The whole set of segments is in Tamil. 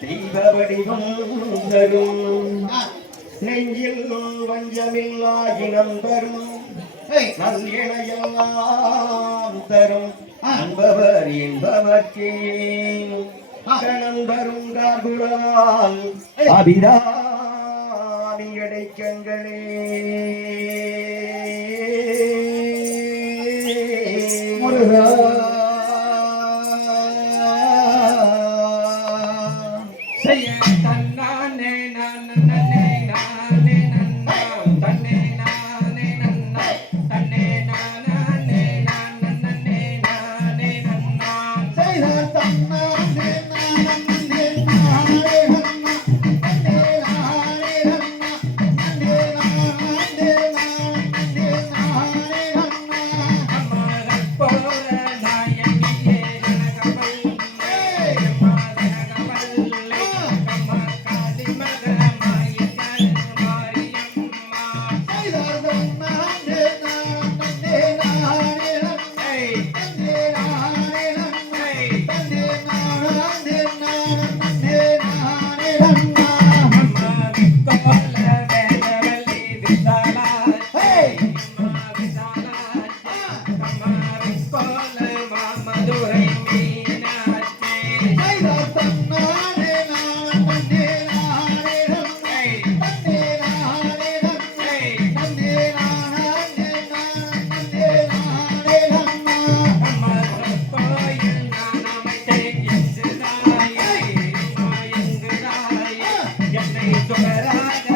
தெய்வ வடிவம் தரும் நெஞ்சில் வஞ்சமில்லா இனம் தரும் நல்லிணையெல்லாம் தரும் அன்பவர் என்பவர்க்கே கணம் தரும் காகுரால் அபிராமி இடைக்கங்களே முருகா சுகராஜா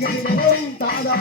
தாம் தைரா